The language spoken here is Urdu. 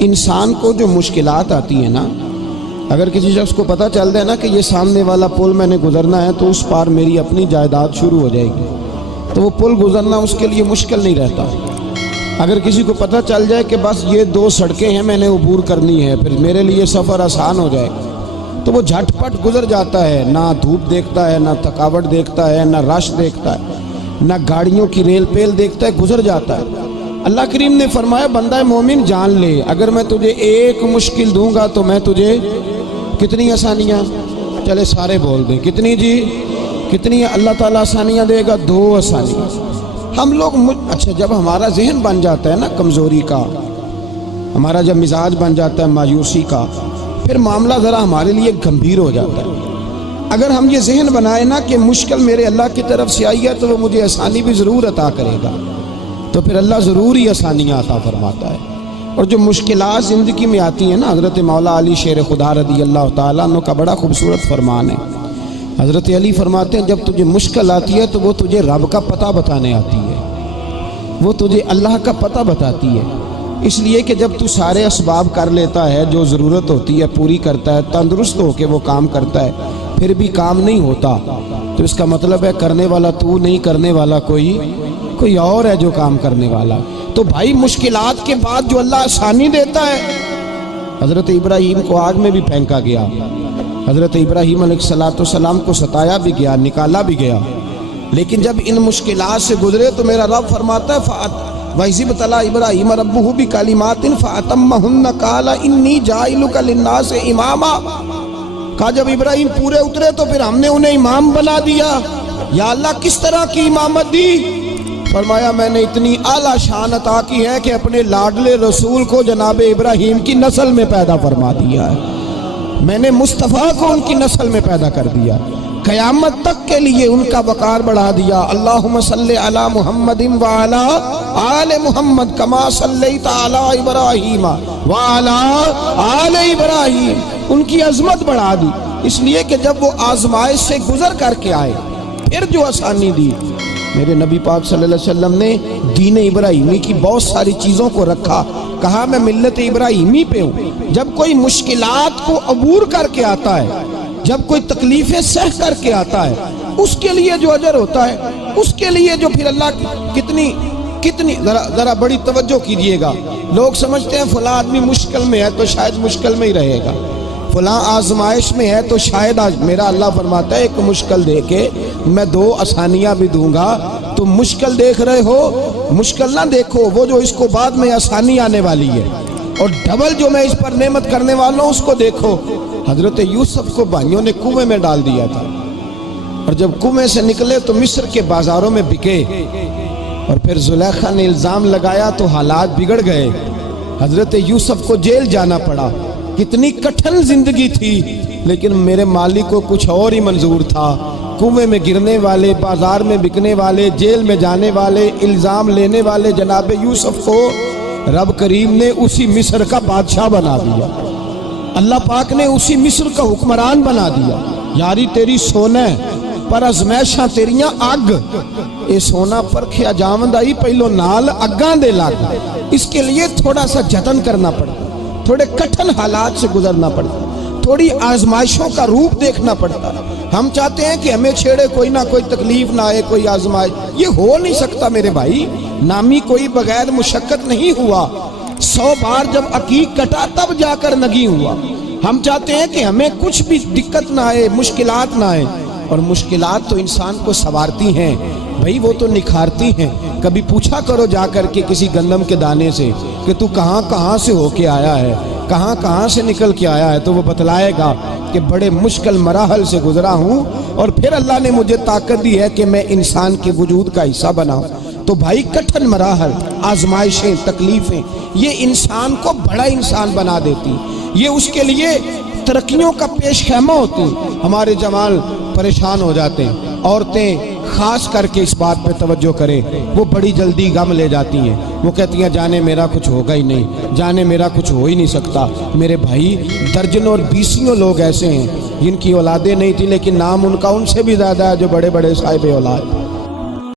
انسان کو جو مشکلات آتی ہیں نا، اگر کسی شخص کو پتہ چل جائے نا کہ یہ سامنے والا پل میں نے گزرنا ہے تو اس پار میری اپنی جائیداد شروع ہو جائے گی، تو وہ پل گزرنا اس کے لیے مشکل نہیں رہتا۔ اگر کسی کو پتہ چل جائے کہ بس یہ 2 سڑکیں ہیں میں نے عبور کرنی ہے، پھر میرے لیے سفر آسان ہو جائے گا، تو وہ جھٹ پٹ گزر جاتا ہے، نہ دھوپ دیکھتا ہے، نہ تھکاوٹ دیکھتا ہے، نہ رش دیکھتا ہے، نہ گاڑیوں کی ریل پیل دیکھتا ہے، گزر جاتا ہے۔ اللہ کریم نے فرمایا بندہ مومن جان لے، اگر میں تجھے ایک مشکل دوں گا تو میں تجھے کتنی آسانیاں، چلے سارے بول دیں کتنی جی، کتنی اللہ تعالیٰ آسانیاں دے گا؟ 2 آسانیاں۔ ہم لوگ اچھا جب ہمارا ذہن بن جاتا ہے نا کمزوری کا، ہمارا جب مزاج بن جاتا ہے مایوسی کا، پھر معاملہ ذرا ہمارے لیے گمبھیر ہو جاتا ہے۔ اگر ہم یہ ذہن بنائے نا کہ مشکل میرے اللہ کی طرف سے آئی ہے تو وہ مجھے آسانی بھی ضرور عطا کرے گا، تو پھر اللہ ضرور ہی آسانیاں عطا فرماتا ہے۔ اور جو مشکلات زندگی میں آتی ہیں نا، حضرت مولا علی شیر خدا رضی اللہ تعالیٰ عنہ کا بڑا خوبصورت فرمان ہے۔ حضرت علی فرماتے ہیں جب تجھے مشکل آتی ہے تو وہ تجھے رب کا پتہ بتانے آتی ہے، وہ تجھے اللہ کا پتہ بتاتی ہے، اس لیے کہ جب تو سارے اسباب کر لیتا ہے، جو ضرورت ہوتی ہے پوری کرتا ہے، تندرست ہو کے وہ کام کرتا ہے، پھر بھی کام نہیں ہوتا، تو اس کا مطلب ہے کرنے والا تو نہیں، کرنے والا کوئی اور ہے جو کام کرنے والا۔ تو بھائی مشکلات کے بعد جو اللہ آسانی دیتا ہے، حضرت ابراہیم کو آگ میں بھی پھینکا گیا، حضرت ابراہیم علیہ السلام کو ستایا بھی گیا، نکالا بھی گیا، لیکن جب ان مشکلات سے گزرے تو میرا رب فرماتا ہے وَإِذِ ابْتَلَىٰ إِبْرَاهِيمَ رَبُّهُ بِكَلِمَاتٍ فَأَتَمَّهُنَّ قَالَ إِنِّي جَاعِلُكَ لِلنَّاسِ إِمَامًا۔ کہا جب ابراہیم پورے اترے تو پھر ہم نے انہیں امام بنا دیا۔ یا اللہ کس طرح کی امامت دی؟ فرمایا میں نے اتنی اعلیٰ شان عطا کی ہے کہ اپنے لاڈلے رسول کو جناب ابراہیم کی نسل میں پیدا فرما دیا ہے، میں نے مصطفیٰ کو ان کی نسل میں پیدا کر دیا، قیامت تک کے لیے ان کا وقار بڑھا دیا۔ اللہم صلی علی محمد وعلی آل محمد کما صلیت علی ابراہیم وعلی آل ابراہیم، ان کی عظمت بڑھا دی، اس لیے کہ جب وہ آزمائش سے گزر کر کے آئے پھر جو آسانی دی۔ میرے نبی پاک صلی اللہ علیہ وسلم نے دین ابراہیمی کی بہت ساری چیزوں کو رکھا، کہا میں ملت ابراہیمی پہ ہوں۔ جب کوئی مشکلات کو عبور کر کے آتا ہے، جب کوئی تکلیفیں سہ کر کے آتا ہے، اس کے لیے جو اجر ہوتا ہے، اس کے لیے جو پھر اللہ کتنی ذرا بڑی توجہ کیجئے گا۔ لوگ سمجھتے ہیں فلاں آدمی مشکل میں ہے تو شاید مشکل میں ہی رہے گا، فلاں آزمائش میں ہے تو شاید میرا اللہ فرماتا ہے ایک مشکل دے کے میں 2 آسانیاں بھی دوں گا۔ تم مشکل دیکھ رہے ہو، مشکل نہ دیکھو، وہ جو اس کو بعد میں آسانی آنے والی ہے، اور ڈبل جو میں اس پر نعمت کرنے والا ہوں اس کو دیکھو۔ حضرت یوسف کو بھائیوں نے کنویں میں ڈال دیا تھا، اور جب کنویں سے نکلے تو مصر کے بازاروں میں بکے، اور پھر زلیخا نے الزام لگایا تو حالات بگڑ گئے، حضرت یوسف کو جیل جانا پڑا۔ کتنی کٹھن زندگی تھی، لیکن میرے مالک کو کچھ اور ہی منظور تھا۔ کنویں میں گرنے والے، بازار میں بکنے والے، جیل میں جانے والے، الزام لینے والے جناب یوسف کو رب کریم نے اسی مصر کا بادشاہ بنا دیا، اللہ پاک نے اسی مصر کا حکمران بنا دیا۔ یاری تیری سونا پر ازمیشاں تیریاں اگ، اے سونا پرکھیا جاوندائی پہلو نال اگاں دے لگ، اس کے لیے تھوڑا سا جتن کرنا پڑتا، تھوڑے کٹھن حالات سے گزرنا پڑتا، تھوڑی آزمائشوں کا روپ دیکھنا پڑتا۔ ہم چاہتے ہیں کہ ہمیں چھیڑے کوئی نہ کوئی تکلیف نہ آئے، کوئی آزمائش، یہ ہو نہیں سکتا میرے بھائی، نامی کوئی بغیر مشقت نہیں ہوا، 100 بار جب عقیق کٹا تب جا کر نگی ہوا۔ ہم چاہتے ہیں کہ ہمیں کچھ بھی دقت نہ آئے، مشکلات نہ آئے، اور مشکلات تو انسان کو سنوارتی ہیں بھائی، وہ تو نکھارتی ہیں۔ کبھی پوچھا کرو جا کر کے کسی گندم کے دانے سے کہ تو کہاں سے ہو کے آیا ہے، کہاں سے نکل کے آیا ہے، تو وہ بتلائے گا کہ بڑے مشکل مراحل سے گزرا ہوں، اور پھر اللہ نے مجھے طاقت دی ہے کہ میں انسان کے وجود کا حصہ بناؤں۔ تو بھائی کٹھن مراحل، آزمائشیں، تکلیفیں، یہ انسان کو بڑا انسان بنا دیتی، یہ اس کے لیے ترقیوں کا پیش خیمہ ہوتی۔ ہمارے جوان پریشان ہو جاتے ہیں، عورتیں خاص کر کے اس بات پہ توجہ کریں، وہ بڑی جلدی غم لے جاتی ہیں، وہ کہتی ہیں جانے میرا کچھ ہوگا ہی نہیں، جانے میرا کچھ ہو ہی نہیں سکتا۔ میرے بھائی درجنوں اور بیسیوں لوگ ایسے ہیں جن کی اولادیں نہیں تھی، لیکن نام ان کا ان سے بھی زیادہ ہے جو بڑے بڑے صاحب اولاد۔